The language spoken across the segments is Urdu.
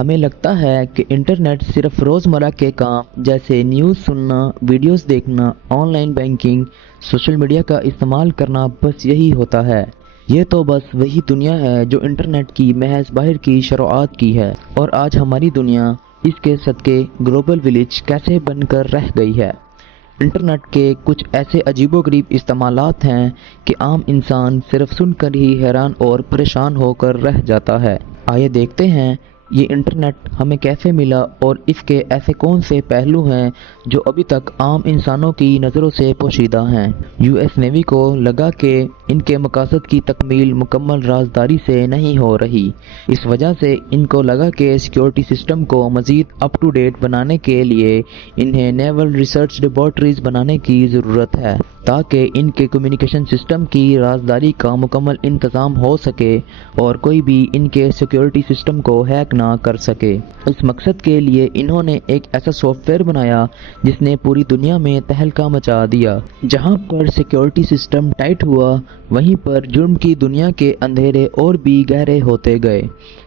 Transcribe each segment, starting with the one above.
ہمیں لگتا ہے کہ انٹرنیٹ صرف روزمرہ کے کام جیسے نیوز سننا، ویڈیوز دیکھنا، on line banking, social media کا استعمال کرنا بس یہی ہوتا ہے۔ یہ تو بس وہی دنیا ہے جو انٹرنیٹ کی محض باہر کی شروعات کی ہے، اور آج ہماری دنیا اس کے صدقے گلوبل ولیج کیسے بن کر رہ گئی ہے۔ انٹرنیٹ کے کچھ ایسے عجیب و غریب استعمالات ہیں کہ عام انسان صرف سن کر ہی حیران اور پریشان ہو کر رہ جاتا ہے۔ آئیے دیکھتے ہیں یہ انٹرنیٹ ہمیں کیسے ملا اور اس کے ایسے کون سے پہلو ہیں جو ابھی تک عام انسانوں کی نظروں سے پوشیدہ ہیں۔ یو ایس نیوی کو لگا کہ ان کے مقاصد کی تکمیل مکمل رازداری سے نہیں ہو رہی۔ اس وجہ سے ان کو لگا کہ سیکیورٹی سسٹم کو مزید اپ ٹو ڈیٹ بنانے کے لیے انہیں نیول ریسرچ لیبارٹریز بنانے کی ضرورت ہے تاکہ ان کے کمیونیکیشن سسٹم کی رازداری کا مکمل انتظام ہو سکے اور کوئی بھی ان کے سیکیورٹی سسٹم کو ہیک نہ کر سکے۔ اس مقصد کے لیے انہوں نے ایک ایسا سافٹ ویئر بنایا جس نے پوری دنیا میں تہلکہ مچا دیا۔ جہاں پر سیکیورٹی سسٹم ٹائٹ ہوا، وہیں پر جرم کی دنیا کے اندھیرے اور بھی گہرے ہوتے گئے،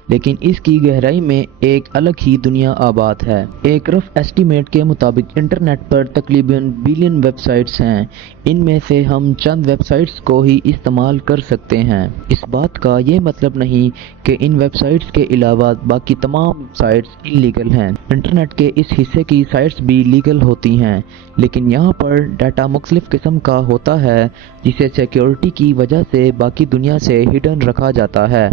لیکن اس کی گہرائی میں ایک الگ ہی دنیا آباد ہے۔ ایک رف ایسٹیمیٹ کے مطابق انٹرنیٹ پر تقریباً بلین ویب سائٹس ہیں۔ ان میں سے ہم چند ویب سائٹس کو ہی استعمال کر سکتے ہیں۔ اس بات کا یہ مطلب نہیں کہ ان ویب سائٹس کے علاوہ باقی تمام سائٹس انلیگل ہیں۔ انٹرنیٹ کے اس حصے کی سائٹس بھی لیگل ہوتی ہیں، لیکن یہاں پر ڈیٹا مختلف قسم کا ہوتا ہے جسے سیکیورٹی کی وجہ سے باقی دنیا سے ہڈن رکھا جاتا ہے۔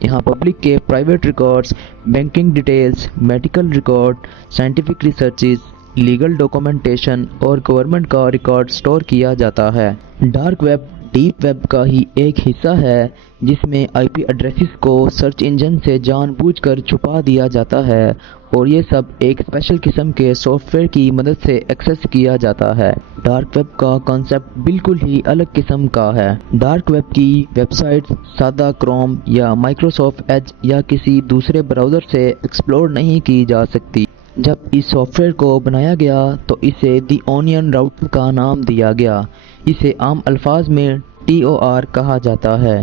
یہاں پبلک کے private records, banking details, medical record, scientific researches, legal documentation اور گورنمنٹ کا ریکارڈ سٹور کیا جاتا ہے۔ ڈارک ویب ڈیپ ویب کا ہی ایک حصہ ہے جس میں آئی پی ایڈریسز کو سرچ انجن سے جان بوجھ کر چھپا دیا جاتا ہے، اور یہ سب ایک اسپیشل قسم کے سافٹ ویئر کی مدد سے ایکسس کیا جاتا ہے۔ ڈارک ویب کا کانسیپٹ بالکل ہی الگ قسم کا ہے۔ ڈارک ویب کی ویب سائٹ سادہ کروم یا مائکروسافٹ ایج یا کسی دوسرے براؤزر سے ایکسپلور نہیں کی جا سکتی۔ جب اس سافٹ ویئر کو بنایا گیا تو اسے دی اونین راؤٹر کا نام دیا گیا۔ اسے عام الفاظ میں TOR کہا جاتا ہے۔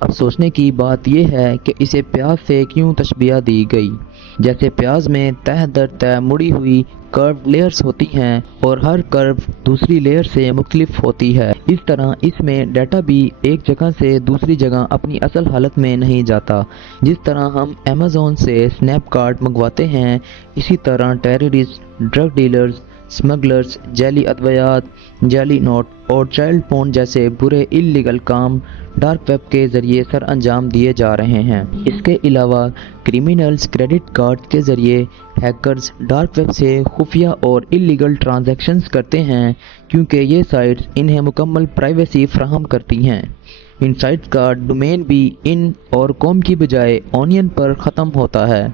اب سوچنے کی بات یہ ہے کہ اسے پیاز سے کیوں تشبیہ دی گئی؟ جیسے پیاز میں تہہ در تہہ مڑی ہوئی کروڈ لیئرز ہوتی ہیں اور ہر کرو دوسری لیئر سے مختلف ہوتی ہے، اس طرح اس میں ڈیٹا بھی ایک جگہ سے دوسری جگہ اپنی اصل حالت میں نہیں جاتا۔ جس طرح ہم Amazon سے اسنیپ کارٹ منگواتے ہیں، اسی طرح ٹیررسٹ، ڈرگ ڈیلرز، اسمگلرز، جعلی ادویات، جعلی نوٹ اور چائلڈ پورن جیسے برے انلیگل کام ڈارک ویب کے ذریعے سر انجام دیے جا رہے ہیں۔ اس کے علاوہ کریمنلز کریڈٹ کارڈ کے ذریعے ہیکرز ڈارک ویب سے خفیہ اور انلیگل ٹرانزیکشنز کرتے ہیں کیونکہ یہ سائٹس انہیں مکمل پرائیویسی فراہم کرتی ہیں۔ ان سائٹس کا ڈومین بھی ان اور کوم کی بجائے اونین پر ختم ہوتا ہے۔